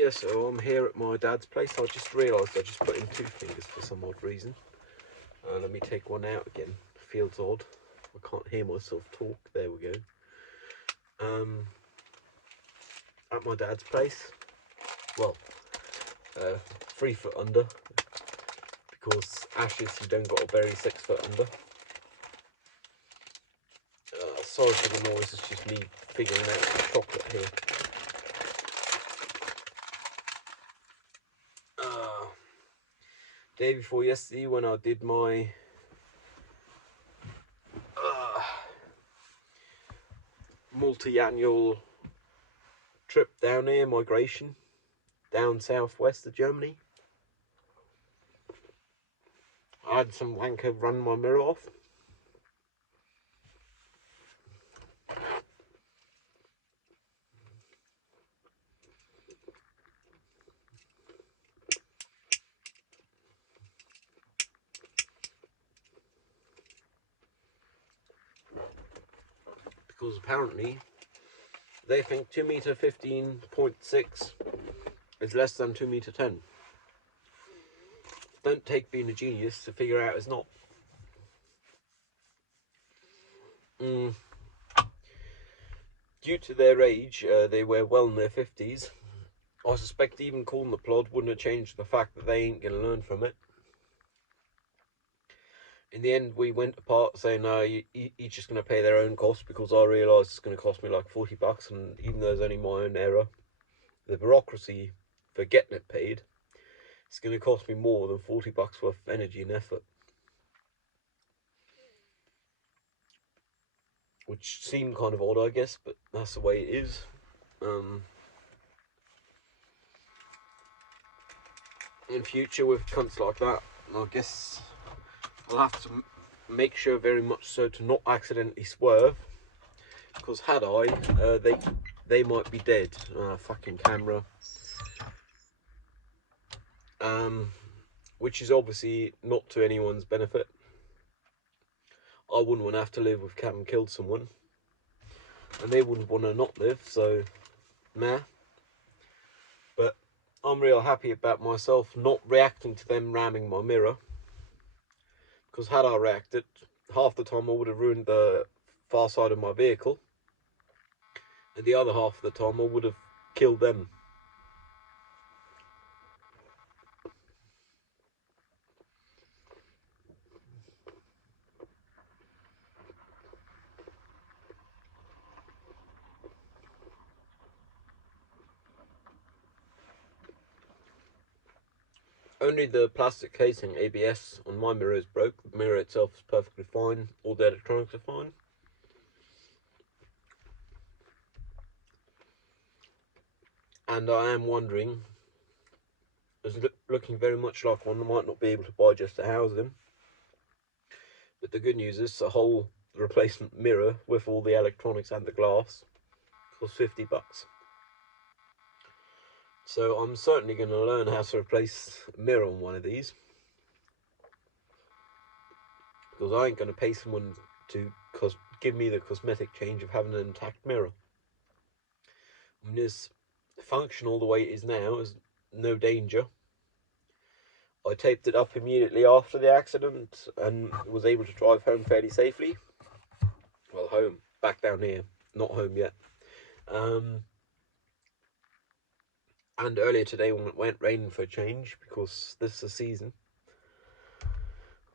Yeah, so I'm here at my dad's place. I just realised I just put in two fingers for some odd reason. Let me take one out again. Feels odd. I can't hear myself talk. There we go. At my dad's place. Well, 3 foot under. Because Ashes, you don't got to bury 6 foot under. Sorry for the noise, it's just me figuring out the chocolate here. Day before yesterday, when I did my multi-annual trip down here, migration, down southwest of Germany, I had some wanker run my mirror off. Because apparently they think 2 meter 15.6 is less than 2 meter 10. Don't take being a genius to figure out it's not. Due to their age, they were well in their 50s. I suspect even calling the plod wouldn't have changed the fact that they ain't going to learn from it. In the end, we went apart saying, no, you're just going to pay their own cost, because I realised it's going to cost me like 40 bucks, and even though it's only my own error, the bureaucracy for getting it paid, it's going to cost me more than 40 bucks worth of energy and effort. Which seemed kind of odd, I guess, but that's the way it is. In future, with cunts like that, I guess I'll have to make sure very much so to not accidentally swerve, because had I, they might be dead. Fucking camera. Which is obviously not to anyone's benefit. I wouldn't want to have to live with having killed someone, and they wouldn't want to not live, so nah. But I'm real happy about myself not reacting to them ramming my mirror, because had I reacted, half the time I would have ruined the far side of my vehicle, and the other half of the time I would have killed them. Only the plastic casing ABS on my mirror is broke. The mirror itself is perfectly fine. All the electronics are fine. And I am wondering, it's looking very much like one might not be able to buy just a housing. But the good news is the whole replacement mirror with all the electronics and the glass costs 50 bucks. So I'm certainly going to learn how to replace a mirror on one of these, because I ain't going to pay someone to give me the cosmetic change of having an intact mirror. I mean, it's functional the way it is now, is no danger. I taped it up immediately after the accident and was able to drive home fairly safely. Well, home, back down here, not home yet. And earlier today, when it went raining for a change, because this is the season,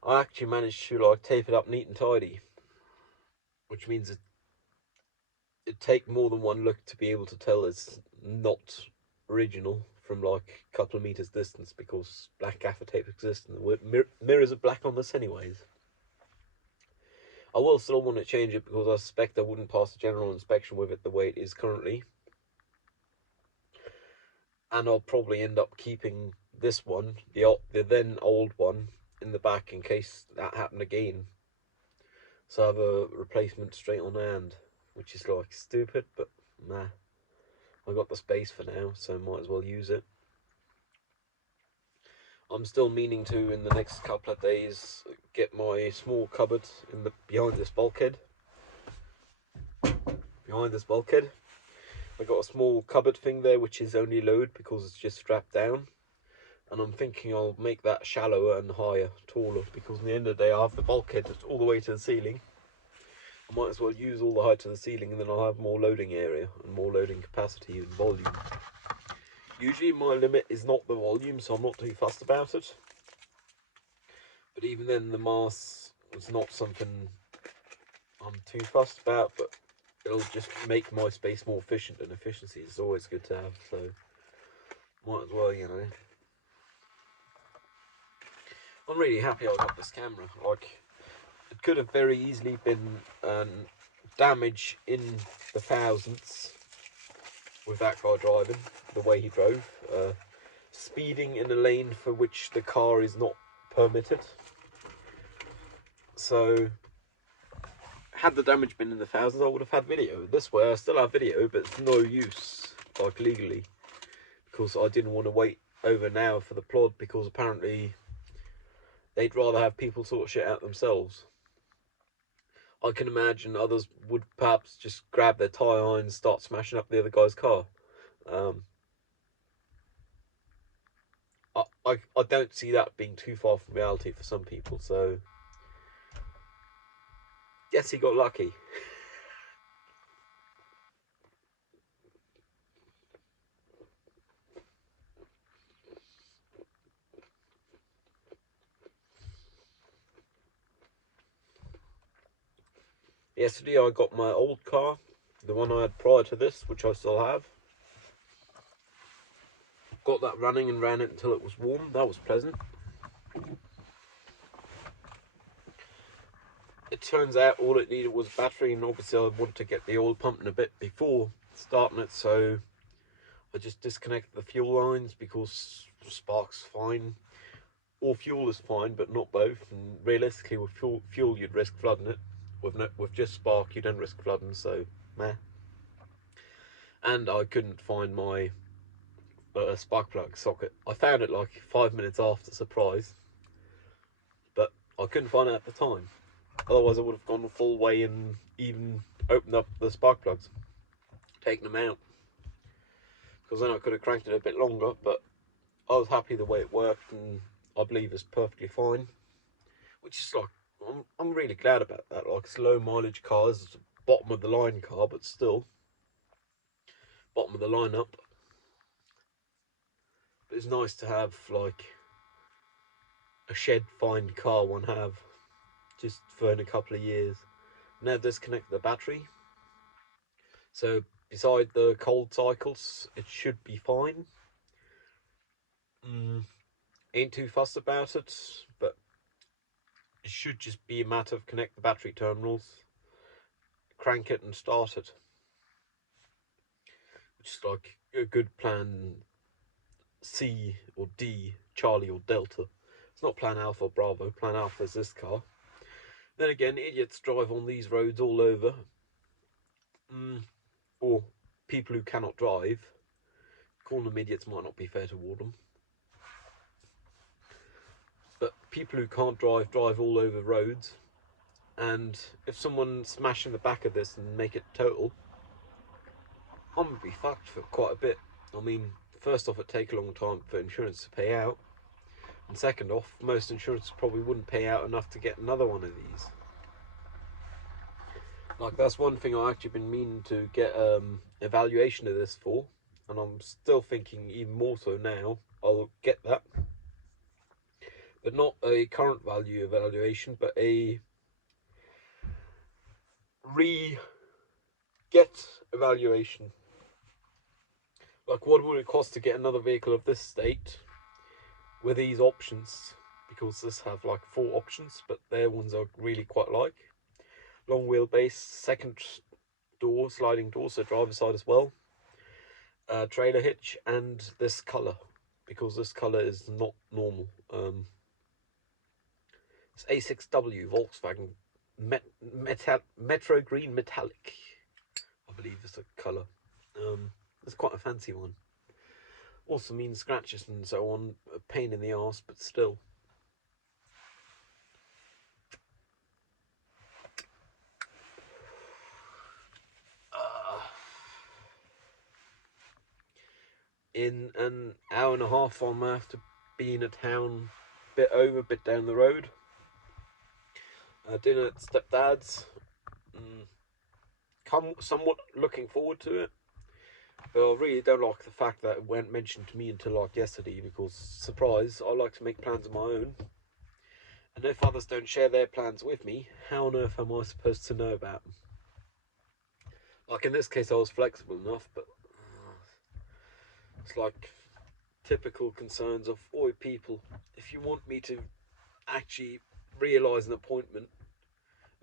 I actually managed to like tape it up neat and tidy, which means it'd take more than one look to be able to tell it's not original from like a couple of meters distance, because black gaffer tape exists and the mirrors are black on this anyways. I will still want to change it, because I suspect I wouldn't pass the general inspection with it the way it is currently. And I'll probably end up keeping this one, the then old one, in the back in case that happened again. So I have a replacement straight on hand, which is like stupid, but nah. I got the space for now, so might as well use it. I'm still meaning to, in the next couple of days, get my small cupboard behind this bulkhead. I got a small cupboard thing there which is only lowered because it's just strapped down, and I'm thinking I'll make that shallower and higher, taller, because in the end of the day I have the bulkhead all the way to the ceiling. I might as well use all the height to the ceiling, and then I'll have more loading area and more loading capacity and volume. Usually my limit is not the volume, so I'm not too fussed about it. But even then, the mass is not something I'm too fussed about, but it'll just make my space more efficient, and efficiency is always good to have, so might as well, you know. I'm really happy I got this camera. Like, it could have very easily been damage in the thousands with that guy driving the way he drove, speeding in a lane for which the car is not permitted. So had the damage been in the thousands, I would have had video. This way I still have video, but it's no use, like, legally, because I didn't want to wait over an hour for the plod, because apparently they'd rather have people sort shit out themselves. I can imagine others would perhaps just grab their tyre iron and start smashing up the other guy's car. I don't see that being too far from reality for some people, so yes, he got lucky. Yesterday I got my old car, the one I had prior to this, which I still have. Got that running and ran it until it was warm. That was pleasant. It turns out all it needed was battery, and obviously I wanted to get the oil pumping a bit before starting it, so I just disconnected the fuel lines, because spark's fine. All fuel is fine, but not both. And realistically, with fuel you'd risk flooding it. With just spark, you don't risk flooding, so meh. And I couldn't find my spark plug socket. I found it like 5 minutes after, surprise, but I couldn't find it at the time. Otherwise I would have gone the full way and even opened up the spark plugs, taken them out, because then I could have cranked it a bit longer. But I was happy the way it worked, and I believe it's perfectly fine, which is like, I'm really glad about that. Like, it's low mileage cars, it's a bottom of the line car, but still bottom of the lineup. But it's nice to have like a shed find car one have, just for in a couple of years. Now disconnect the battery, so beside the cold cycles it should be fine. Ain't too fussed about it, but it should just be a matter of connect the battery terminals, crank it and start it, which is like a good plan C or D, Charlie or Delta. It's not plan Alpha or Bravo. Plan Alpha is this car. Then again, idiots drive on these roads all over, or people who cannot drive. Calling them idiots might not be fair toward them, but people who can't drive all over roads. And if someone smash in the back of this and make it total, I'm gonna be fucked for quite a bit. I mean, first off, it'd take a long time for insurance to pay out, and second off, most insurance probably wouldn't pay out enough to get another one of these. Like, that's one thing I've actually been meaning to get evaluation of this for, and I'm still thinking even more so now I'll get that, but not a current value evaluation, but a get evaluation. Like, what would it cost to get another vehicle of this state with these options? Because this have like 4 options, but their ones I really quite like. Long wheelbase, second door, sliding door, so driver's side as well. Trailer hitch, and this colour, because this colour is not normal. It's A6W Volkswagen Metro Green Metallic, I believe is the colour. It's quite a fancy one. Also means scratches and so on, a pain in the arse, but still. in an hour and a half, I'm gonna have to be in a town, bit down the road. Dinner at stepdad's. Somewhat looking forward to it, but I really don't like the fact that it weren't mentioned to me until like yesterday, because surprise, I like to make plans of my own, and if others don't share their plans with me, how on earth am I supposed to know about them? Like in this case, I was flexible enough, but it's like typical concerns of, oi people, if you want me to actually realise an appointment,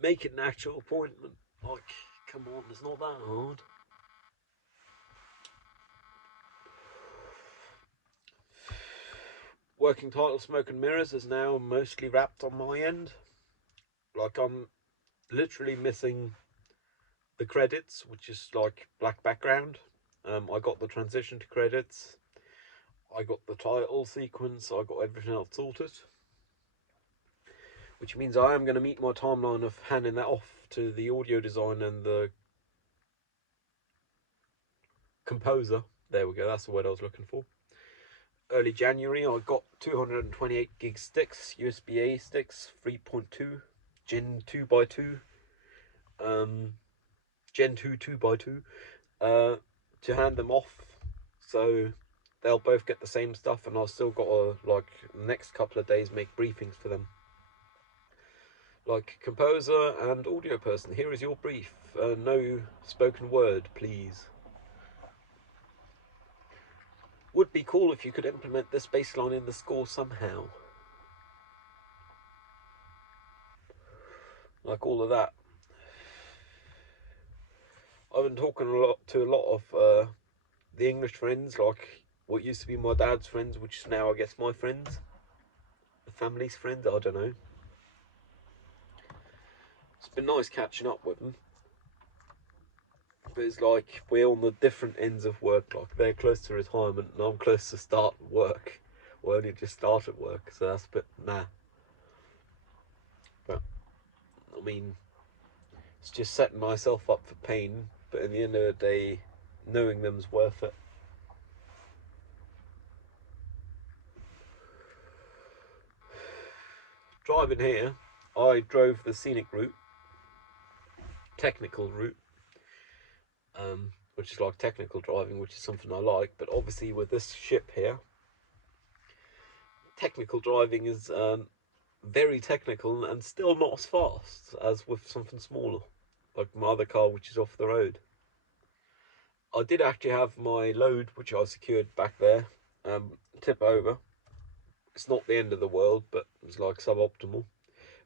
make it an actual appointment. Like, come on, it's not that hard. Working title Smoke and Mirrors is now mostly wrapped on my end. Like, I'm literally missing the credits, which is like black background. I got the transition to credits, I got the title sequence, I got everything else sorted, which means I am going to meet my timeline of handing that off to the audio design and the composer. There we go, that's the word I was looking for. Early January, I got 228 gig sticks, USB-A sticks, 3.2, Gen 2x2, Gen 2 2x2, to hand them off. So they'll both get the same stuff, and I've still got to, like, the next couple of days, make briefings for them. Like, composer and audio person, here is your brief. No spoken word, please. Would be cool if you could implement this bass line in the score somehow. Like all of that. I've been talking to a lot of the English friends, like what used to be my dad's friends, which is now I guess my friends, the family's friends. I don't know. It's been nice catching up with them, but it's like we're on the different ends of work. Like they're close to retirement, and I'm close to start work. Well, only just started work, so that's a bit nah. But I mean, it's just setting myself up for pain. But in the end of the day, knowing them's worth it. Driving here, I drove the scenic route, technical route, which is like technical driving, which is something I like. But obviously, with this ship here, technical driving is very technical and still not as fast as with something smaller, like my other car, which is off the road. I did actually have my load, which I secured back there, tip over. It's not the end of the world, but it's like suboptimal.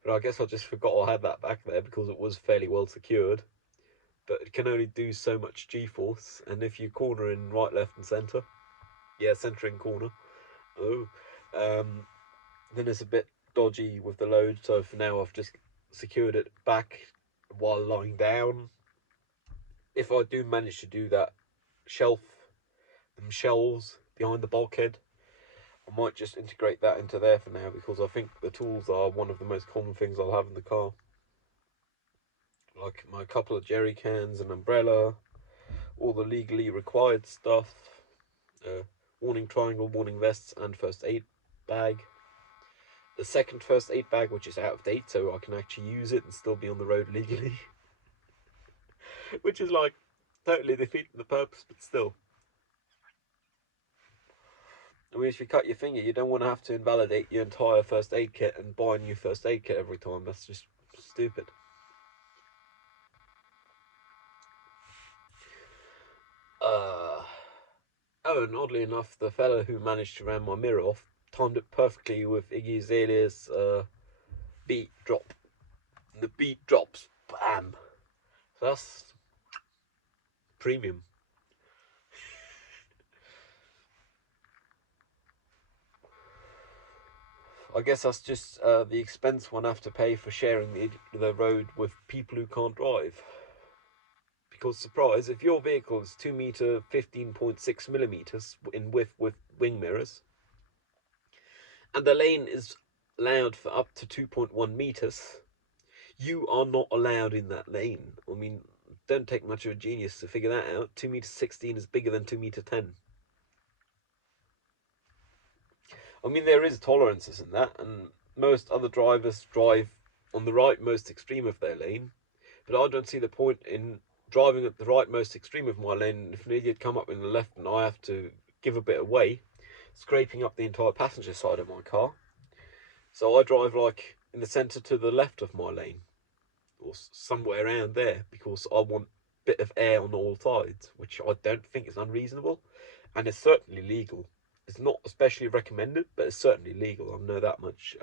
But I guess I just forgot I had that back there because it was fairly well secured. But it can only do so much G-force, and if you corner in right, left, and centre, yeah, centering corner, then it's a bit dodgy with the load. So for now, I've just secured it back while lying down. If I do manage to do that them shelves behind the bulkhead, I might just integrate that into there for now, because I think the tools are one of the most common things I'll have in the car. Like my couple of jerry cans, an umbrella, all the legally required stuff, warning triangle, warning vests, and first aid bag. The second first aid bag, which is out of date, so I can actually use it and still be on the road legally. Which is like totally defeating the purpose, but still. I mean, if you cut your finger, you don't want to have to invalidate your entire first aid kit and buy a new first aid kit every time. That's just stupid. Oh, and oddly enough, the fella who managed to ram my mirror off timed it perfectly with Iggy Azalea's beat drop. And the beat drops, bam. So that's premium. I guess that's just the expense one have to pay for sharing the road with people who can't drive. Because surprise, if your vehicle is 2 meter 15.6 millimeters in width with wing mirrors, and the lane is allowed for up to 2.1 meters, you are not allowed in that lane. I mean, don't take much of a genius to figure that out. 2 meter 16 is bigger than 2 meter 10. I mean, there is tolerances in that, and most other drivers drive on the right most extreme of their lane, but I don't see the point in driving at the right most extreme of my lane. If an idiot come up in the left and I have to give a bit of way, scraping up the entire passenger side of my car. So I drive like in the centre to the left of my lane, or somewhere around there, because I want a bit of air on all sides, which I don't think is unreasonable, and it's certainly legal. It's not especially recommended, but it's certainly legal. I know that much.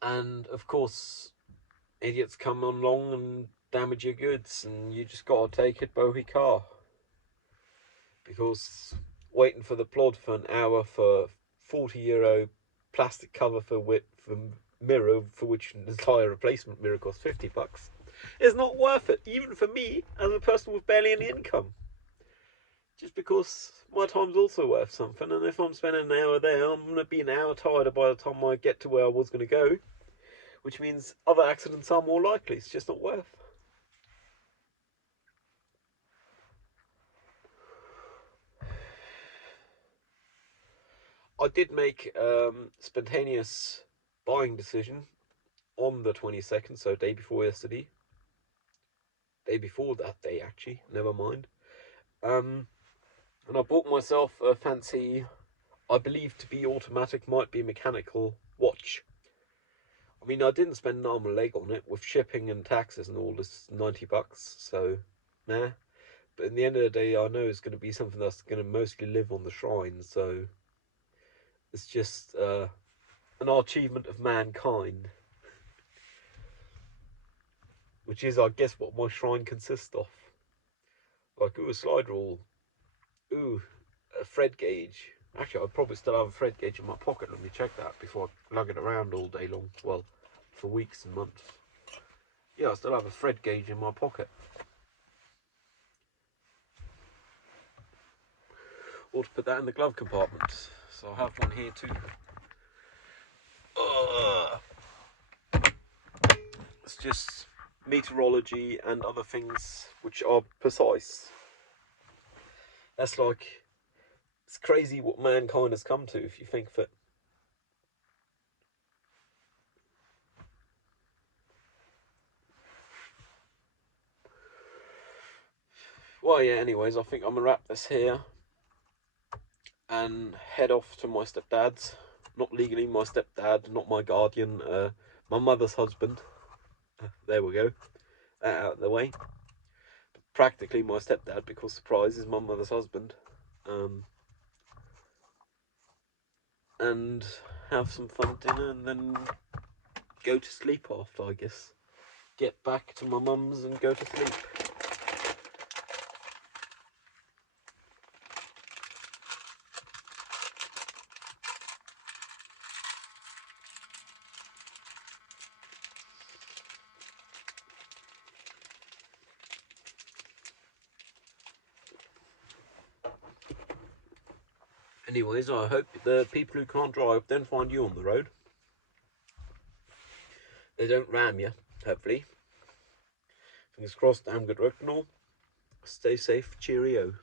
And of course, idiots come along and damage your goods, and you just gotta take it bohy car. Because waiting for the plod for an hour for €40 plastic cover for mirror, for which an entire replacement mirror costs $50, is not worth it, even for me as a person with barely any income. Just because my time's also worth something, and if I'm spending an hour there, I'm gonna be an hour tired by the time I get to where I was gonna go, which means other accidents are more likely. It's just not worth. I did make spontaneous buying decision on the 22nd, so day before yesterday. Day before that day, actually. Never mind. And I bought myself a fancy, I believe to be automatic, might be mechanical watch. I mean, I didn't spend an arm and a leg on it with shipping and taxes and all this $90, so nah. But in the end of the day, I know it's going to be something that's going to mostly live on the shrine, so it's just an achievement of mankind, which is, I guess, what my shrine consists of. Like, ooh, a slide rule, ooh, a thread gauge. Actually, I probably still have a thread gauge in my pocket. Let me check that before I lug it around all day long. Well, for weeks and months. Yeah, I still have a thread gauge in my pocket. Or to put that in the glove compartment. So I have one here too. It's just meteorology and other things which are precise. That's like, it's crazy what mankind has come to if you think of it. Well, yeah, anyways, I think I'm gonna wrap this here and head off to my stepdad's. Not legally my stepdad, not my guardian, my mother's husband. There we go. That out of the way. But practically my stepdad, because surprise is my mother's husband. And have some fun dinner and then go to sleep after, I guess. Get back to my mum's and go to sleep. Anyways, I hope the people who can't drive don't find you on the road. They don't ram you, hopefully. Fingers crossed, damn good work and all. Stay safe, cheerio.